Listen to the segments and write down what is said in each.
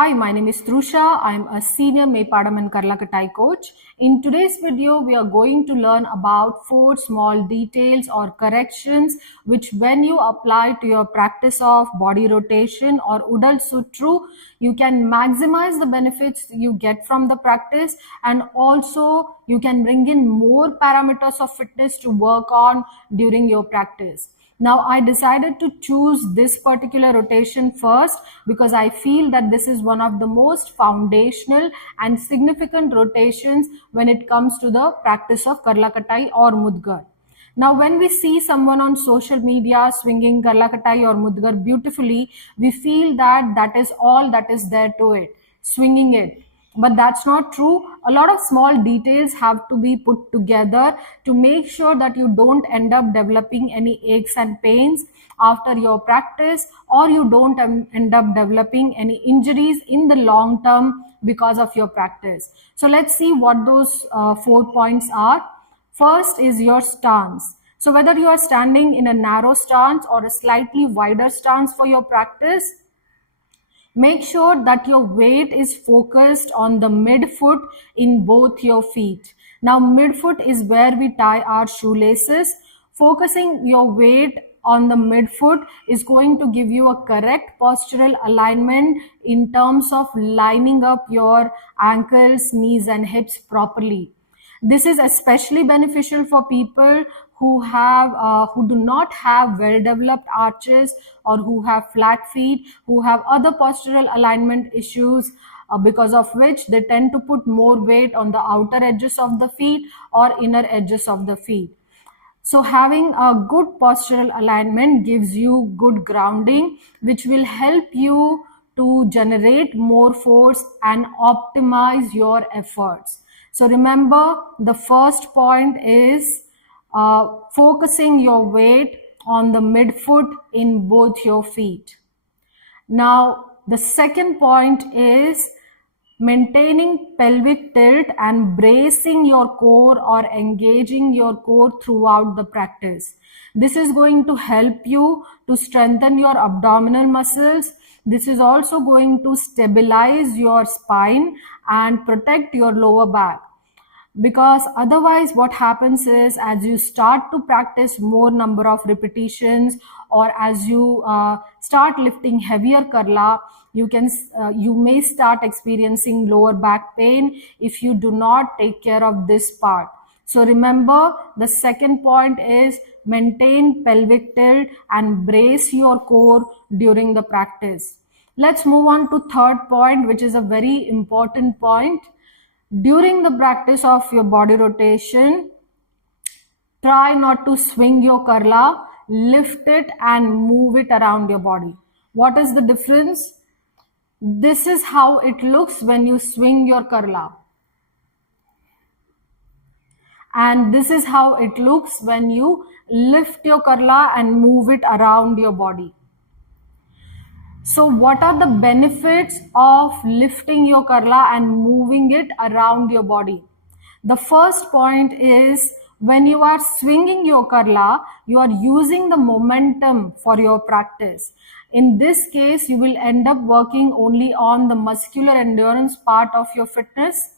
Hi, my name is Trusha. I'm a senior Mepadam and Karlakatai coach. In today's video, we are going to learn about 4 small details or corrections which when you apply to your practice of body rotation or Udal Sutru, you can maximize the benefits you get from the practice, and also you can bring in more parameters of fitness to work on during your practice. Now, I decided to choose this particular rotation first because I feel that this is one of the most foundational and significant rotations when it comes to the practice of Karlakatai or Mudgar. Now, when we see someone on social media swinging Karlakatai or Mudgar beautifully, we feel that that is all that is there to it, swinging it. But that's not true. A lot of small details have to be put together to make sure that you don't end up developing any aches and pains after your practice, or you don't end up developing any injuries in the long term because of your practice. So let's see what those 4 points are. First is your stance. So whether you are standing in a narrow stance or a slightly wider stance for your practice, make sure that your weight is focused on the midfoot in both your feet. Now, midfoot is where we tie our shoelaces. Focusing your weight on the midfoot is going to give you a correct postural alignment in terms of lining up your ankles, knees, and hips properly. This is especially beneficial for people who do not have well-developed arches, or who have flat feet, who have other postural alignment issues, because of which they tend to put more weight on the outer edges of the feet or inner edges of the feet. So having a good postural alignment gives you good grounding, which will help you to generate more force and optimize your efforts. So remember, the first point is focusing your weight on the midfoot in both your feet. Now, the second point is maintaining pelvic tilt and bracing your core or engaging your core throughout the practice. This is going to help you to strengthen your abdominal muscles. This is also going to stabilize your spine and protect your lower back. Because otherwise what happens is, as you start to practice more number of repetitions, or as you start lifting heavier karla, you may start experiencing lower back pain if you do not take care of this part. So remember, the second point is maintain pelvic tilt and brace your core during the practice. Let's move on to third point, which is a very important point. During the practice of your body rotation, try not to swing your karla, lift it and move it around your body. What is the difference? This is how it looks when you swing your karla. And this is how it looks when you lift your karla and move it around your body. So what are the benefits of lifting your karla and moving it around your body? The first point is, when you are swinging your karla, you are using the momentum for your practice. In this case, you will end up working only on the muscular endurance part of your fitness.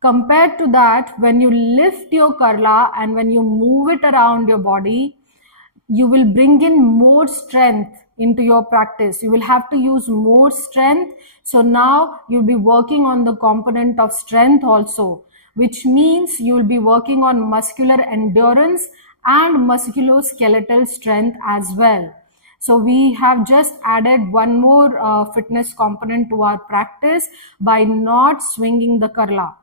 Compared to that, when you lift your karla and when you move it around your body, you will bring in more strength into your practice. You will have to use more strength. So now you'll be working on the component of strength also, which means you will be working on muscular endurance and musculoskeletal strength as well. So we have just added one more fitness component to our practice by not swinging the karla.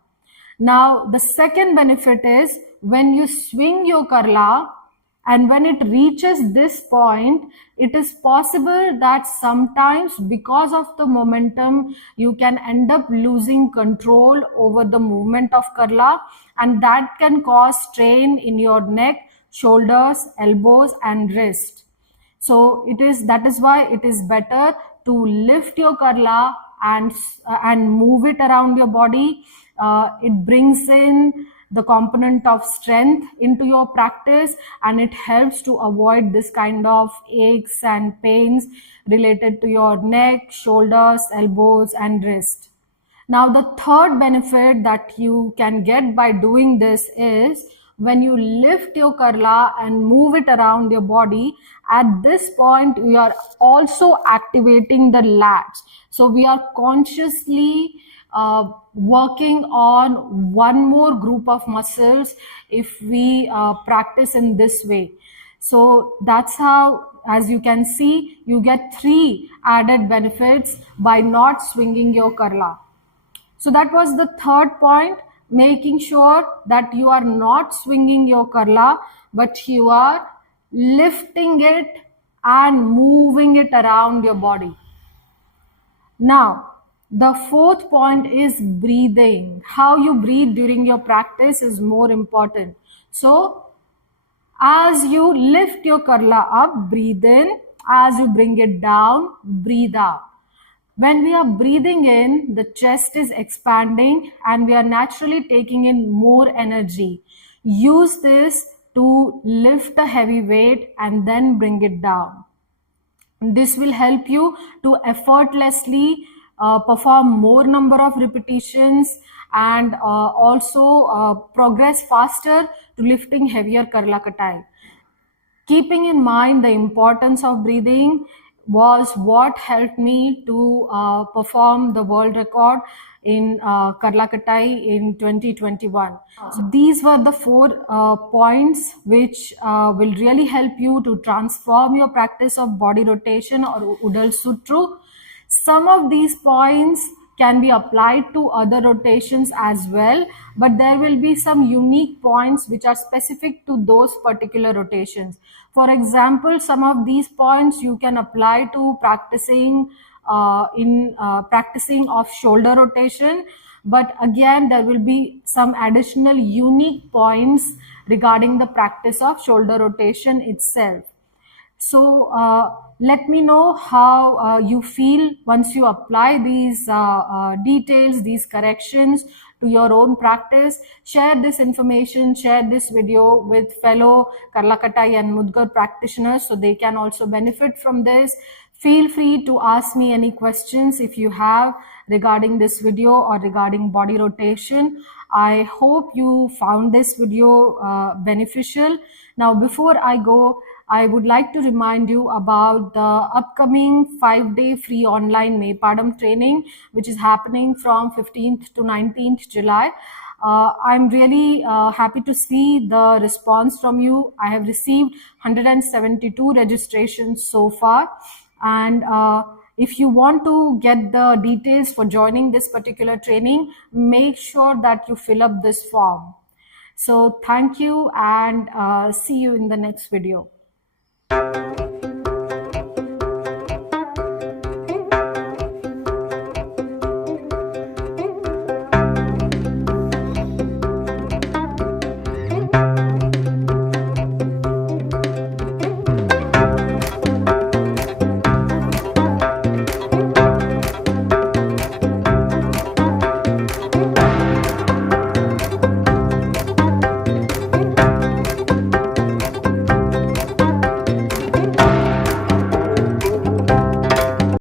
Now, the second benefit is, when you swing your karla, and when it reaches this point, it is possible that sometimes because of the momentum, you can end up losing control over the movement of karla, and that can cause strain in your neck, shoulders, elbows, and wrist. So that is why it is better to lift your karla and move it around your body. It brings in the component of strength into your practice, and it helps to avoid this kind of aches and pains related to your neck, shoulders, elbows, and wrist. Now, the third benefit that you can get by doing this is when you lift your karla and move it around your body, at this point you are also activating the lats. So we are consciously working on one more group of muscles if we practice in this way. So that's how, as you can see, you get 3 added benefits by not swinging your karla. So that was the third point, making sure that you are not swinging your karla, but you are lifting it and moving it around your body. Now, the fourth point is breathing. How you breathe during your practice is more important. So, as you lift your karla up, breathe in. As you bring it down, breathe out. When we are breathing in, the chest is expanding and we are naturally taking in more energy. Use this to lift a heavy weight and then bring it down. This will help you to effortlessly perform more number of repetitions and also progress faster to lifting heavier Karla Katai. Keeping in mind the importance of breathing was what helped me to perform the world record in Karla Katai in 2021. So these were the 4 points which will really help you to transform your practice of body rotation or Udal Sutru. Some of these points can be applied to other rotations as well, but there will be some unique points which are specific to those particular rotations. For example, some of these points you can apply to practicing practicing of shoulder rotation, but again there will be some additional unique points regarding the practice of shoulder rotation itself. So let me know how you feel once you apply these details, these corrections to your own practice. Share this information, share this video with fellow Karla Katai and Mudgar practitioners so they can also benefit from this. Feel free to ask me any questions if you have regarding this video or regarding body rotation. I hope you found this video beneficial. Now, before I go, I would like to remind you about the upcoming 5-day free online Maypadam training, which is happening from 15th to 19th July. I'm really happy to see the response from you. I have received 172 registrations so far. And if you want to get the details for joining this particular training, make sure that you fill up this form. So thank you and see you in the next video.